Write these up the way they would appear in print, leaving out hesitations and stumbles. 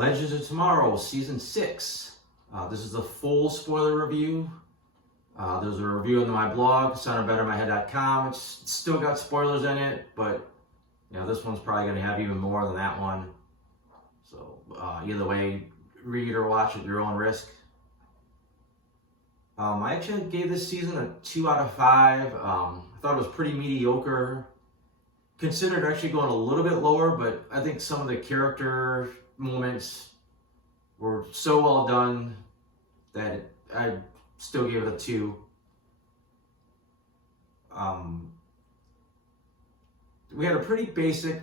Legends of Tomorrow, Season 6. This is the full spoiler review. There's a review on my blog, soundofbettermyhead.com. It's still got spoilers in it, but this one's probably going to have even more than that one. So either way, read or watch at your own risk. I actually gave this season a 2 out of 5. I thought it was pretty mediocre. Considered actually going a little bit lower, but I think some of the character moments were so well done that I still gave it a 2. We had a pretty basic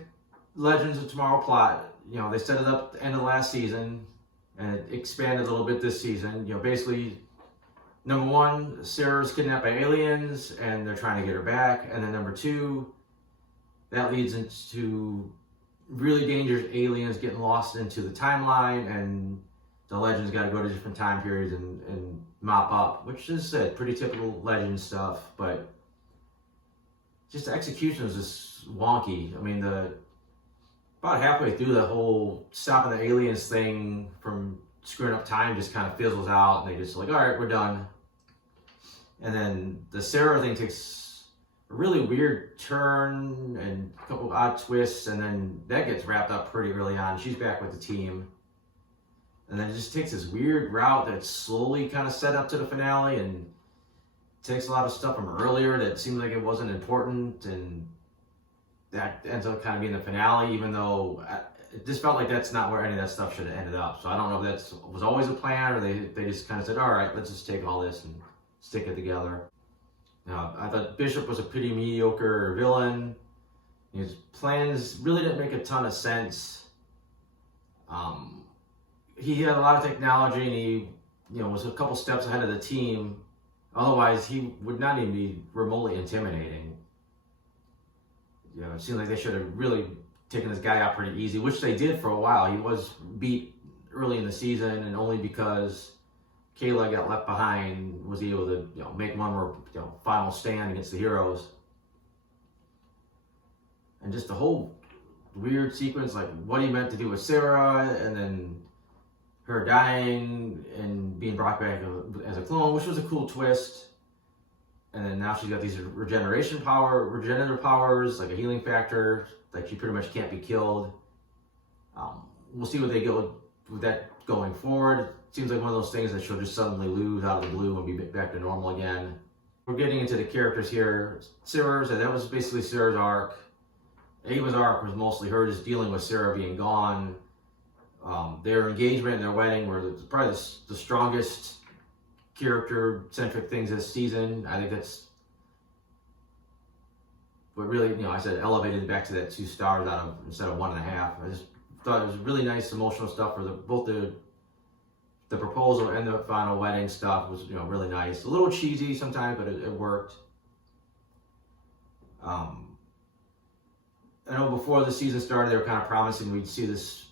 Legends of Tomorrow plot. They set it up at the end of last season, and it expanded a little bit this season. Basically, number 1, Sarah's kidnapped by aliens, and they're trying to get her back. And then number 2, that leads into really dangerous aliens getting lost into the timeline, and the Legends got to go to different time periods and mop up, which is pretty typical Legend stuff, but just the execution was just wonky. I mean, about halfway through the whole stopping the aliens thing from screwing up time just kind of fizzles out, and they just like, all right, we're done. And then the Sarah thing takes a really weird turn and a couple of odd twists, and then that gets wrapped up pretty early on. She's back with the team. And then it just takes this weird route that's slowly kind of set up to the finale, and takes a lot of stuff from earlier that seemed like it wasn't important, and that ends up kind of being the finale, even though it just felt like that's not where any of that stuff should have ended up. So I don't know if that was always a plan, or they just kind of said, all right, let's just take all this and stick it together. I thought Bishop was a pretty mediocre villain. His plans really didn't make a ton of sense. He had a lot of technology, and he was a couple steps ahead of the team. Otherwise, he would not even be remotely intimidating. It seemed like they should have really taken this guy out pretty easy, which they did for a while. He was beat early in the season, and only because Kayla got left behind was he able to make one more final stand against the heroes. And just the whole weird sequence, like what he meant to do with Sarah, and then her dying and being brought back as a clone, which was a cool twist. And then now she's got these regenerative powers, like a healing factor, like she pretty much can't be killed. We'll see what they go with that going forward. Seems like one of those things that she'll just suddenly lose out of the blue and be back to normal again. We're getting into the characters here. Sarah's, that was basically Sarah's arc. Ava's arc was mostly her just dealing with Sarah being gone. Their engagement and their wedding were probably the strongest character-centric things this season. I think that's what really, I said elevated it back to that 2 stars instead of 1.5. I just thought it was really nice emotional stuff for both the proposal and the final wedding stuff was really nice. A little cheesy sometimes, but it worked. I know before the season started, they were kind of promising we'd see this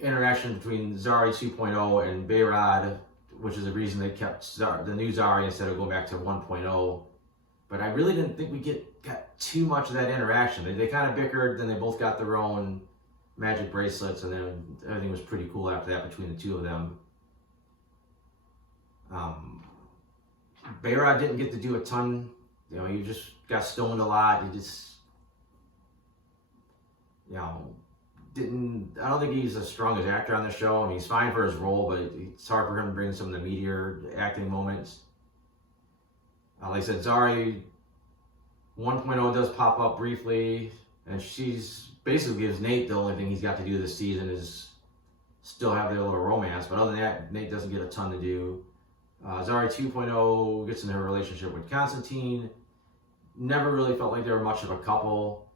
interaction between Zari 2.0 and Behrad, which is the reason they kept the new Zari instead of going back to 1.0. But I really didn't think we got too much of that interaction. They kind of bickered, then they both got their own magic bracelets, and then everything was pretty cool after that between the two of them. Behrad didn't get to do a ton. He just got stoned a lot. He just, I don't think he's the strongest actor on the show. I mean, he's fine for his role, but it's hard for him to bring some of the meatier acting moments. Like I said, Zari 1.0 does pop up briefly, and she's basically gives Nate the only thing he's got to do this season is still have their little romance. But other than that, Nate doesn't get a ton to do. Zari 2.0 gets into her relationship with Constantine. Never really felt like they were much of a couple.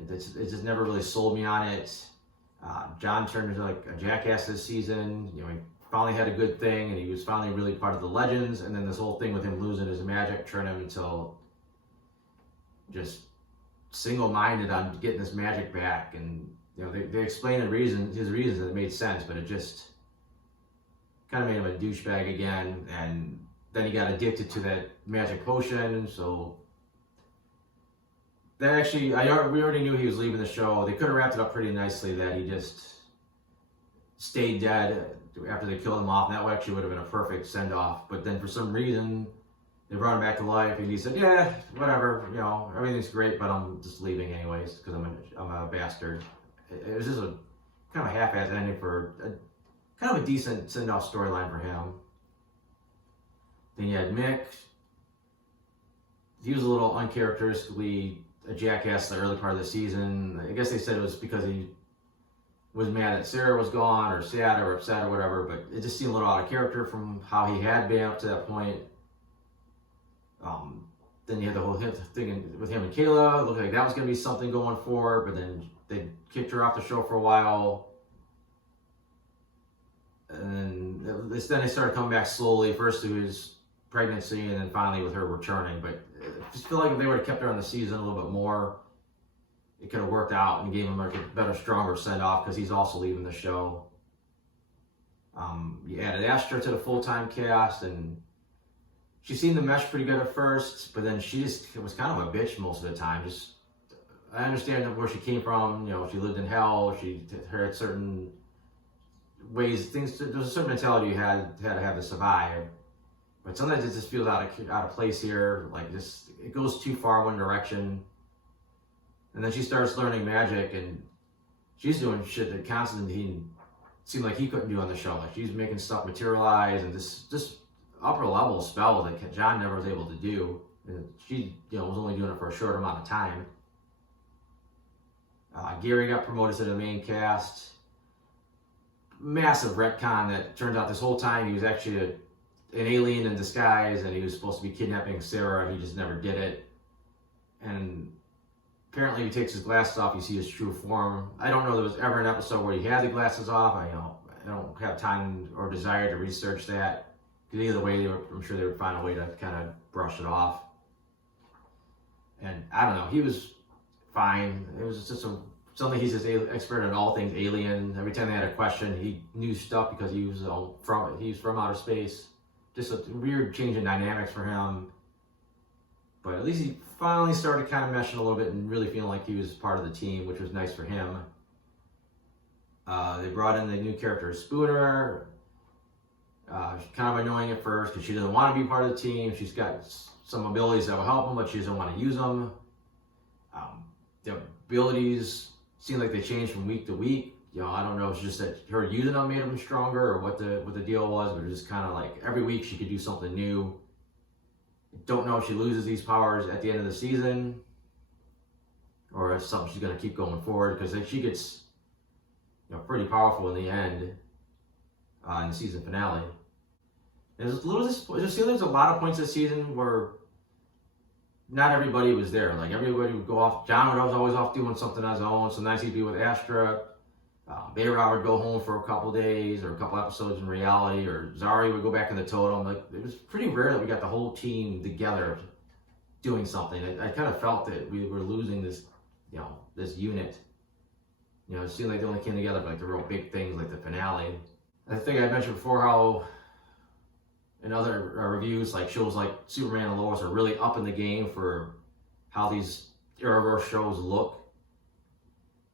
It just never really sold me on it. John turned into like a jackass this season. He finally had a good thing, and he was finally really part of the Legends. And then this whole thing with him losing his magic turned him into just single-minded on getting this magic back. And they explained his reasons, and it made sense, but it just kind of made him a douchebag again. And then he got addicted to that magic potion, so that actually, we already knew he was leaving the show. They could have wrapped it up pretty nicely that he just stayed dead after they killed him off. And that actually would have been a perfect send off. But then for some reason, they brought him back to life, and he said, "Yeah, whatever. Everything's great, but I'm just leaving anyways because I'm a bastard." It was just a kind of a half-assed ending for kind of a decent send-off storyline for him. Then you had Mick. He was a little uncharacteristically a jackass in the early part of the season. I guess they said it was because he was mad that Sarah was gone, or sad or upset or whatever, but it just seemed a little out of character from how he had been up to that point. Then you had the whole thing with him and Kayla. It looked like that was going to be something going forward, but then they kicked her off the show for a while. And then they started coming back slowly, first through his pregnancy and then finally with her returning. But I just feel like if they would have kept her on the season a little bit more, it could have worked out and gave him like a better, stronger send-off because he's also leaving the show. You added Astra to the full-time cast, and she seemed to mesh pretty good at first, but then she just was kind of a bitch most of the time. I understand where she came from. She lived in hell. She had certain ways, there's a certain mentality you had to have to survive. But sometimes it just feels out of place here. Like it goes too far one direction. And then she starts learning magic, and she's doing shit that Constantine seemed like he couldn't do on the show. Like she's making stuff materialize and just upper level spells that John never was able to do. And she, was only doing it for a short amount of time. Gary got promoted to the main cast. Massive retcon that turns out this whole time he was actually an alien in disguise, and he was supposed to be kidnapping Sarah. He just never did it. And apparently, if he takes his glasses off, you see his true form. I don't know there was ever an episode where he had the glasses off. I don't have time or desire to research that. Because either way, I'm sure they would find a way to kind of brush it off. And I don't know, he was fine. It was just something he's just expert in all things alien. Every time they had a question, he knew stuff because he was from outer space. Just a weird change in dynamics for him. But at least he finally started kind of meshing a little bit and really feeling like he was part of the team, which was nice for him. They brought in the new character Spooner. She's kind of annoying at first because she doesn't want to be part of the team. She's got some abilities that will help him, but she doesn't want to use them. The abilities seem like they change from week to week. I don't know if it's just that her using them made them stronger or what the deal was, but it was just kind of like every week she could do something new. Don't know if she loses these powers at the end of the season or if something she's going to keep going forward, because she gets pretty powerful in the end in the season finale. There's a little, it just seems there's a lot of points this season where not everybody was there. Like everybody would go off. John was always off doing something on his own. Sometimes he'd be with Astra. Bayra would go home for a couple days or a couple episodes in reality, or Zari would go back in the totem. Like it was pretty rare that we got the whole team together doing something. I kind of felt that we were losing this, this unit. It seemed like they only came together for like the real big things, like the finale. I think I mentioned before how in other reviews, like shows like Superman and Lois are really up in the game for how these Arrowverse shows look.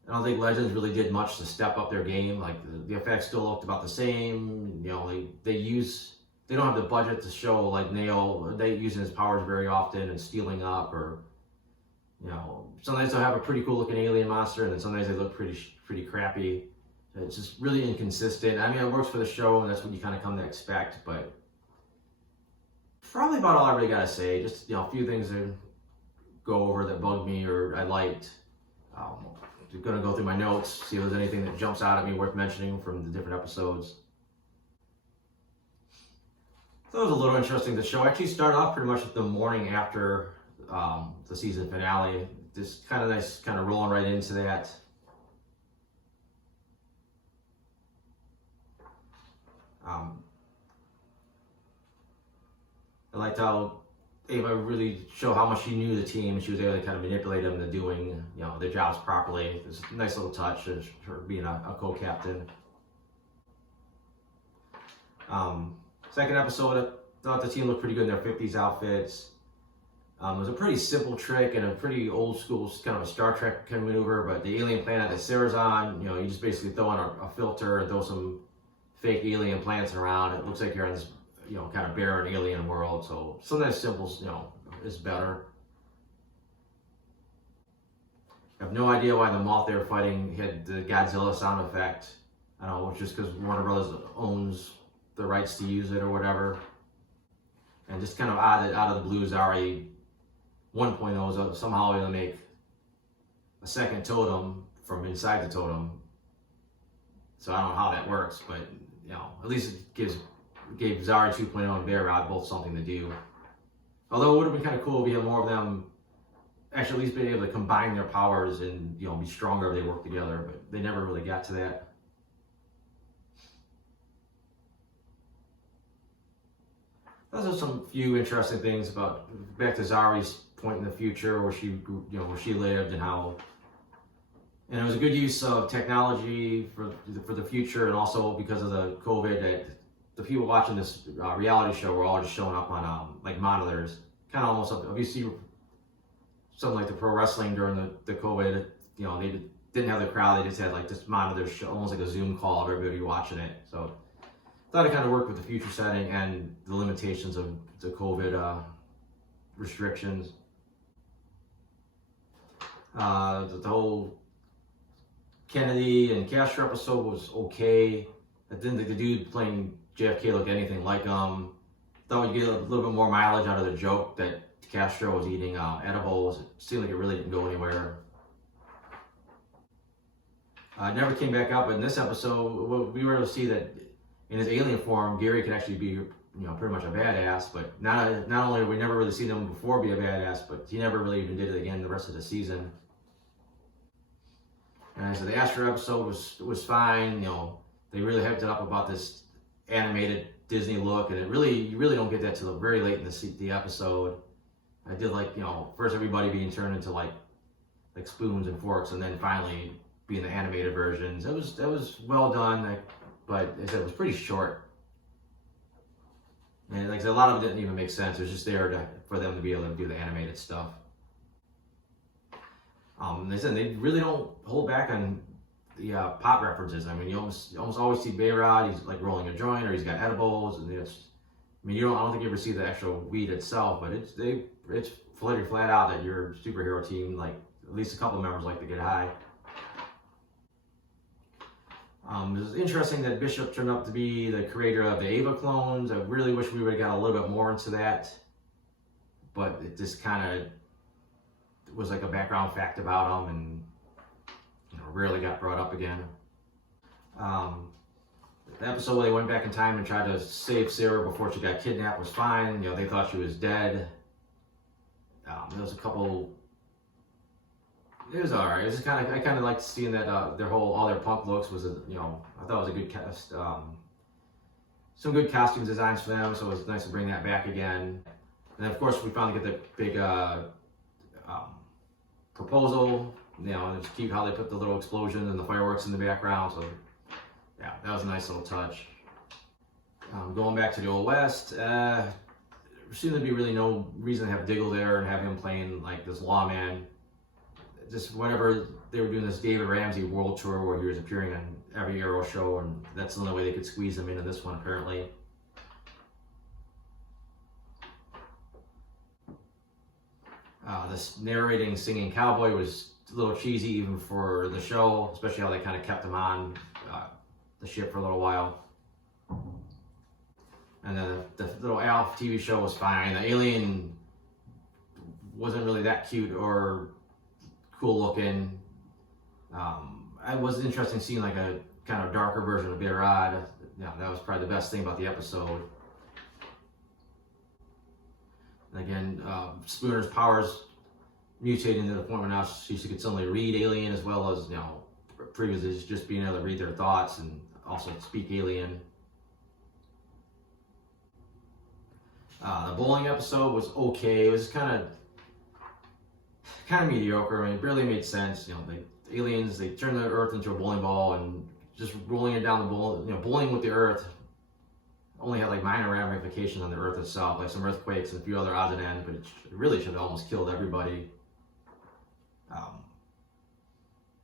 I don't think Legends really did much to step up their game. Like the effects still looked about the same. They don't have the budget to show like Nail. They using his powers very often and stealing up, or sometimes they'll have a pretty cool looking alien monster, and then sometimes they look pretty crappy. It's just really inconsistent. I mean, it works for the show, and that's what you kind of come to expect. But probably about all I really gotta say. Just a few things to go over that bugged me or I liked. I'm gonna go through my notes, see if there's anything that jumps out at me worth mentioning from the different episodes. So it was a little interesting. The show actually started off pretty much the morning after the season finale. Just kind of nice, kind of rolling right into that. I liked how Ava really showed how much she knew the team. She was able to kind of manipulate them into doing, their jobs properly. It was a nice little touch of her being a co-captain. Second episode, I thought the team looked pretty good in their 50s outfits. It was a pretty simple trick and a pretty old school, kind of a Star Trek kind of maneuver. But the alien planet that Sarah's on, you just basically throw in a filter and throw some fake alien plants around. It looks like you're on this, kind of barren alien world. So something as simple, is better. I have no idea why the moth they were fighting had the Godzilla sound effect. I don't know, it's just because Warner Brothers owns the rights to use it or whatever. And just kind of odd that out of the blue, Zari 1.0 is somehow going to make a second totem from inside the totem. So I don't know how that works, but at least it gave Zari 2.0 and Bear-Rod both something to do. Although it would have been kind of cool if we had more of them actually at least being able to combine their powers and be stronger if they work together, but they never really got to that. Those are some few interesting things about back to Zari's point in the future where she where she lived and how, and it was a good use of technology for the future, and also because of the COVID that the people watching this reality show were all just showing up on like monitors, kind of almost if you see something like the pro wrestling during the COVID, they didn't have the crowd, they just had like this monitor show, almost like a Zoom call of everybody watching it. So I thought it kind of worked with the future setting and the limitations of the COVID restrictions. The whole Kennedy and Castro episode was okay. I didn't think the dude playing JFK looked anything like him. Thought we'd get a little bit more mileage out of the joke that Castro was eating edibles. It seemed like it really didn't go anywhere. It never came back up, but in this episode, we were able to see that in his alien form, Gary could actually be, pretty much a badass. But not only have we never really seen him before be a badass, but he never really even did it again the rest of the season. And so the Astro episode was fine. They really hyped it up about this animated Disney look, and you really don't get that till very late in the episode. I did like, first everybody being turned into like spoons and forks, and then finally being the animated versions. That was well done, but as I said, it was pretty short. And like I said, a lot of it didn't even make sense. It was just there for them to be able to do the animated stuff. They said they really don't hold back on the pot references. I mean, you almost always see Bear-Rod. He's like rolling a joint, or he's got edibles, and I don't think you ever see the actual weed itself, but it's flat out that your superhero team, like at least a couple of members, like to get high. It was interesting that Bishop turned out to be the creator of the Ava clones. I really wish we would have got a little bit more into that, but it just kind of was like a background fact about him, and rarely got brought up again. The episode where they went back in time and tried to save Sarah before she got kidnapped was fine. They thought she was dead. There was a couple. It was alright. It was I kind of liked seeing that all their punk looks was I thought it was a good cast. Some good costume designs for them, so it was nice to bring that back again. And of course, we finally get the big proposal. It's cute how they put the little explosion and the fireworks in the background. So yeah, that was a nice little touch. Going back to the Old West, there seemed to be really no reason to have Diggle there and have him playing like this lawman. Just whenever they were doing this David Ramsey world tour where he was appearing on every Arrow show, and that's the only way they could squeeze him into this one apparently. This narrating, singing cowboy was a little cheesy even for the show, especially how they kind of kept him on the ship for a little while. And then the little Alf TV show was fine. The alien wasn't really that cute or cool looking. It was interesting seeing like a kind of darker version of Bear-Rod. That was probably the best thing about the episode. And again, Spooner's powers mutating to the point where now she could suddenly read alien as well as, previously just being able to read their thoughts and also speak alien. The bowling episode was okay. It was kind of mediocre. I mean, it barely made sense. The aliens, they turned the Earth into a bowling ball and just rolling it down the bowl. Bowling with the Earth. only had like minor ramifications on the Earth itself, like some earthquakes and a few other odds and ends, but it really should have almost killed everybody.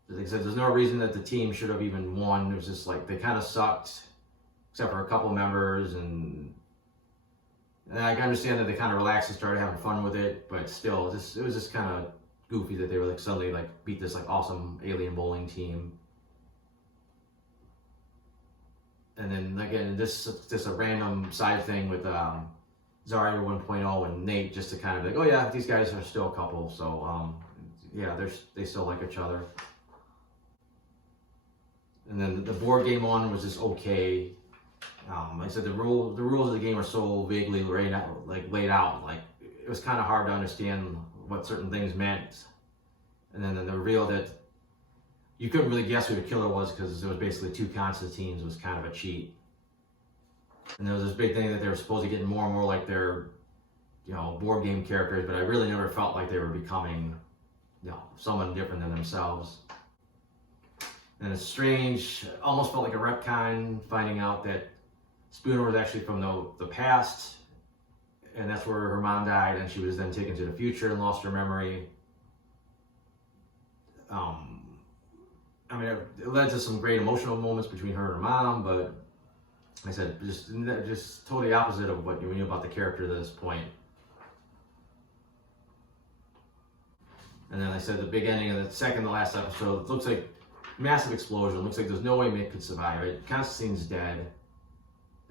Like I said, there's no reason that the team should have even won. It was just like they kind of sucked, except for a couple members, and I can understand that they kind of relaxed and started having fun with it, but still, it was just kind of goofy that they were like suddenly like beat this like awesome alien bowling team. And then again, just a random side thing with Zarya 1.0 and Nate, just to kind of be like, oh yeah, these guys are still a couple, so yeah, they still like each other. And then the board game one was just okay. Like I said, the rules of the game are so vaguely laid out. Like it was kind of hard to understand what certain things meant. And then the reveal that you couldn't really guess who the killer was because there was basically two Constantines was kind of a cheat. And there was this big thing that they were supposed to get more and more like their, board game characters, but I really never felt like they were becoming, someone different than themselves. And it's strange, almost felt like a retcon finding out that Spooner was actually from the past, and that's where her mom died, and she was then taken to the future and lost her memory. I mean, it led to some great emotional moments between her and her mom, but like I said, just totally opposite of what you knew about the character to this point. And then like I said, the big ending of the second to last episode, it looks like massive explosion. It looks like there's no way Mick could survive it. Constantine's dead.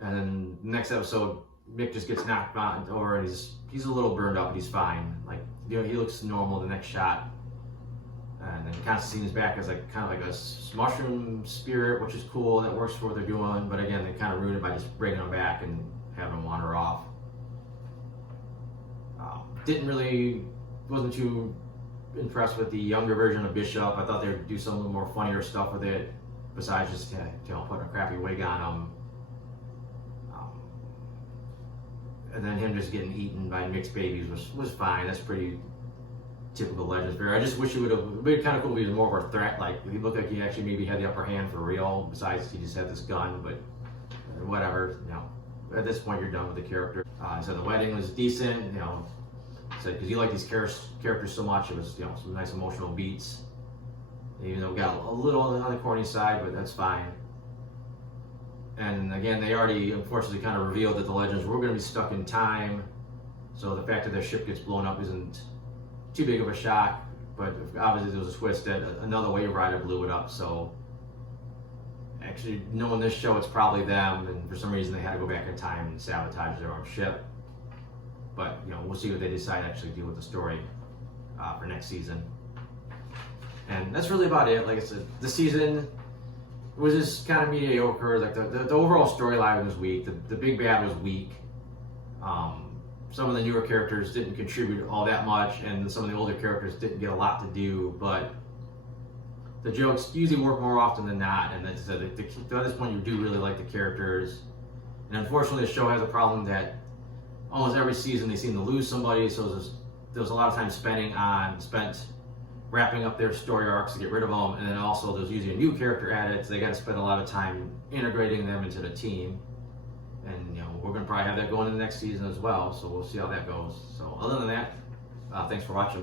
And then the next episode, Mick just gets knocked over and he's a little burned up, but he's fine. Like, he looks normal the next shot. And then Constantine is back as like kind of like a mushroom spirit, which is cool. That works for what they're doing. But again, they kind of ruined it by just bringing him back and having him wander off. Wasn't too impressed with the younger version of Bishop. I thought they'd do some little more funnier stuff with it, besides just putting a crappy wig on him. And then him just getting eaten by mixed babies was fine. That's pretty typical Legends fare. I just wish it would have been kind of cool if he was more of a threat. Like, he looked like he actually maybe had the upper hand for real, besides he just had this gun, but whatever. At this point, you're done with the character. So the wedding was decent, because you like these characters so much. It was, some nice emotional beats. Even though it got a little on the corny side, but that's fine. And again, they already unfortunately kind of revealed that the Legends were going to be stuck in time. So the fact that their ship gets blown up isn't too big of a shock. But obviously there was a twist that another wave rider blew it up. So actually, knowing this show, it's probably them. And for some reason, they had to go back in time and sabotage their own ship. But we'll see what they decide to actually do with the story for next season. And that's really about it. Like I said, the season was just kind of mediocre. Like the overall storyline was weak. The big bad was weak. Some of the newer characters didn't contribute all that much, and some of the older characters didn't get a lot to do. But the jokes usually work more often than not. And at this point, you do really like the characters. And unfortunately, the show has a problem that almost every season they seem to lose somebody. So there's a lot of time spent wrapping up their story arcs to get rid of them, and then also there's usually a new character added, so they got to spend a lot of time integrating them into the team. And we're going to probably have that going in the next season as well, so we'll see how that goes. So other than that, thanks for watching.